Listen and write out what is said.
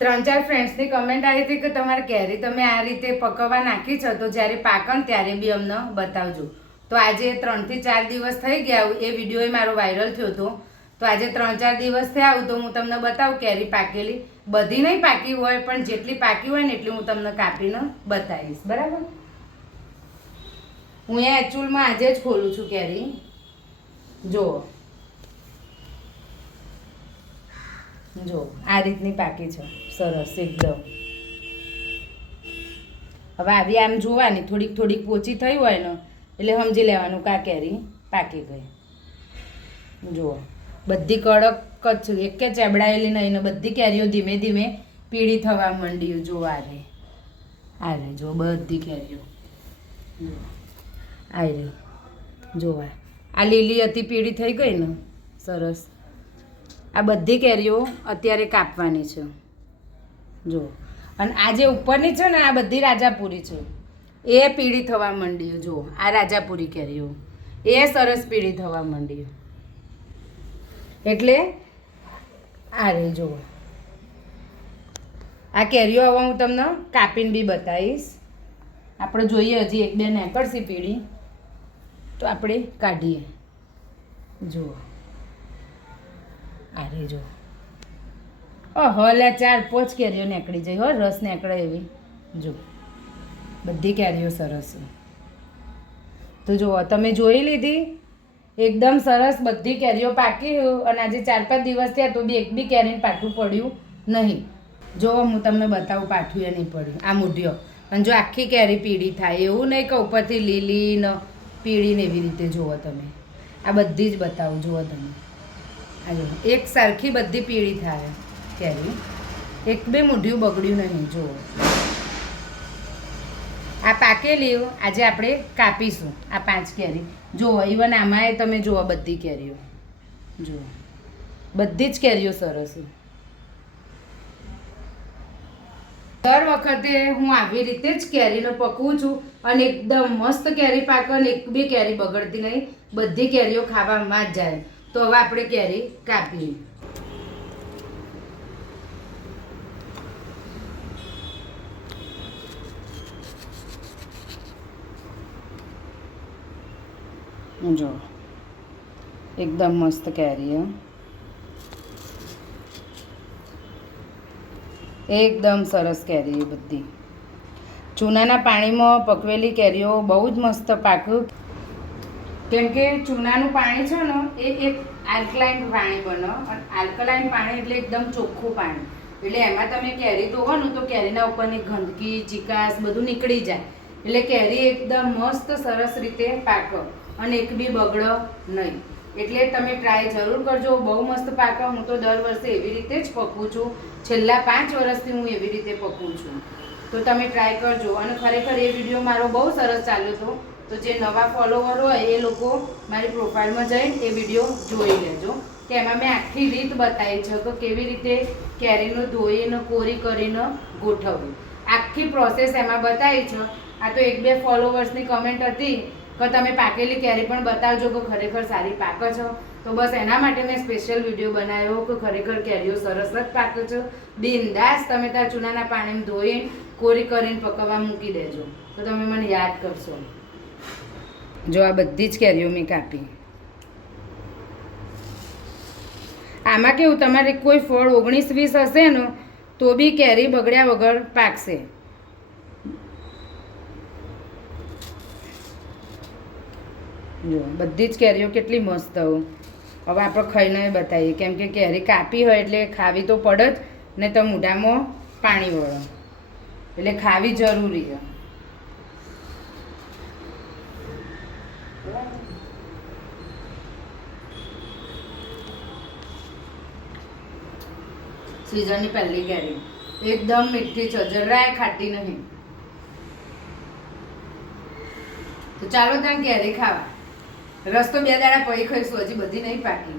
3-4 ફ્રેન્ડ્સની comment આવી હતી કે તમારે કેરી તમે આ રીતે પકવવા નાખી છે તો જ્યારે પાકણ ત્યારે બી અમને બતાવજો. તો આજે 3 થી 4 દિવસ થઈ ગયા, એ વિડીયો મારો વાયરલ થયો હતો. તો આજે 3-4 દિવસ થયા તો હું તમને બતાવું કેરી પાકેલી. બધી નહીં પાકી હોય પણ જેટલી પાકી હોય ને એટલી હું તમને કાપીને બતાવીશ, બરાબર. હું એ એકચ્યુઅલમાં આજે જ ખોલું છું કેરી. જુઓ જો આ રીતની પાકી છે, સરસ એકદમ. હવે આવી આમ જોવાની, થોડીક થોડીક પોચી થઈ હોય ને એટલે સમજી લેવાનું કે આ કેરી પાકી ગઈ. જુઓ બધી કડક જ છે, એક કે ચેબડાયેલી નહીં ને બધી કેરીઓ ધીમે ધીમે પીળી થવા માંડી. જો આ રે જો બધી કેરીઓ આ રે જોવા, આ લીલી હતી પીળી થઈ ગઈ ને, સરસ. આ બધી કેરીઓ અત્યારે કાપવાની છે જો. અને આ જે ઉપરની છે ને આ બધી રાજાપુરી છે, એ પીળી થવા માંડી. જો આ રાજાપુરી કેરીઓ એ સરસ પીળી થવા માંડી. એટલે આ રે જો આ કેરીઓ હવે હું તમને કાપીને બી બતાવીશ. આપણે જોઈએ હજી 1-2 નીકળશે પીળી તો આપણે કાઢીએ. જુઓ અરે જો ઓહો, 4-5 કેરીઓ નીકળી જાય હો, રસ નીકળે એવી. જો બધી કેરીઓ સરસ છે. તો જુઓ તમે જોઈ લીધી, એકદમ સરસ બધી કેરીઓ પાકી. અને આજે 4-5 દિવસ થયા તો બી એક બી કેરીને પાઠું પડ્યું નહીં. જો હું તમને બતાવું, પાઠું એ નહીં પડ્યું. આ મૂઢિયો અને જો આખી કેરી પીળી થાય એવું નહીં કે ઉપરથી લીલી ને પીળી ને એવી રીતે. જુઓ તમે, આ બધી જ બતાવું. જુઓ તમે એક સરખી બધી પીળી થાય કેરી, એક બે મૂઢિયું બગડ્યું નહીં. જુઓ આ પાકેલી આજે આપણે કાપીશું આ 5 કેરી. જુઓ ઇવન આમાંય તમે જુઓ બધી કેરીઓ, જુઓ બધી જ કેરીઓ સરસ. દર વખતે હું આવી રીતે જ કેરીને પકવું છું અને એકદમ મસ્ત કેરી પાકે અને એક બી કેરી બગડતી નહીં, બધી કેરીઓ ખાવામાં જ જાય. તો હવે આપણે કેરી કાપીએ. જો એકદમ મસ્ત કેરી, એકદમ સરસ કેરી. બધી ચૂનાના પાણીમાં પકવેલી કેરીઓ બહુ જ મસ્ત પાક્યું. કેમ કે ચૂનાનું પાણી છે ને એ એક આલ્કલાઇન પાણી બને. અને આલ્કલાઇન પાણી એટલે એકદમ ચોખ્ખું પાણી. એટલે એમાં તમે કેરી ધોવો ને તો કેરીના ઉપરની ગંદકી, ચીકાશ બધું નીકળી જાય. એટલે કેરી એકદમ મસ્ત સરસ રીતે પાકો અને એક બી બગડો નહીં. એટલે તમે ટ્રાય જરૂર કરજો, બહુ મસ્ત પાકો. હું તો દર વર્ષે એવી રીતે જ પકવું છું. છેલ્લા 5 વર્ષથી હું એવી રીતે પકવું છું. તો તમે ટ્રાય કરજો. અને ખરેખર એ વિડીયો મારો બહુ સરસ ચાલ્યો હતો. તો જે નવા ફોલોવર હોય એ લોકો મારી પ્રોફાઇલમાં જઈને એ વિડીયો જોઈ લેજો, કે એમાં મેં આખી રીત બતાવી છે કે કેવી રીતે કેરીનું ધોઈને કોરી કરીને ગોઠવવું. આખી પ્રોસેસ એમાં બતાવી છે. આ તો 1-2 ફોલોવર્સની કમેન્ટ હતી કે તમે પાકેલી કેરી પણ બતાવજો કે ખરેખર સારી પાકે છે. તો બસ એના માટે મેં સ્પેશિયલ વિડીયો બનાવ્યો કે ખરેખર કેરીઓ સરસ જ પાકે છે. બિંદાસ તમે તાર ચૂનાના પાણીમાં ધોઈને કોરી કરીને પકવવા મૂકી દેજો તો તમે મને યાદ કરશો. જો આ બધી જ કેરીઓ મેં કાપી. આમાં કેવું, તમારે કોઈ ફળ 19-20 હશે ને તો બી કેરી બગડ્યા વગર પાકશે. જો બધી જ કેરીઓ કેટલી મસ્ત. હવે આપણે ખાઈને બતાવીએ, કેમ કે કેરી કાપી હોય એટલે ખાવી તો પડે જ ને. તો મોઢામાં પાણી વળો એટલે ખાવી જરૂરી છે. સીઝનની પહેલી કેરી એકદમ મીઠી છે, જરાય ખાટી નહીં. તો ચાલો ત્યાં કેરી ખાવા. રસ તો 2 દાડા પછી ખાઈશું, હજી બધી નહીં પાકી.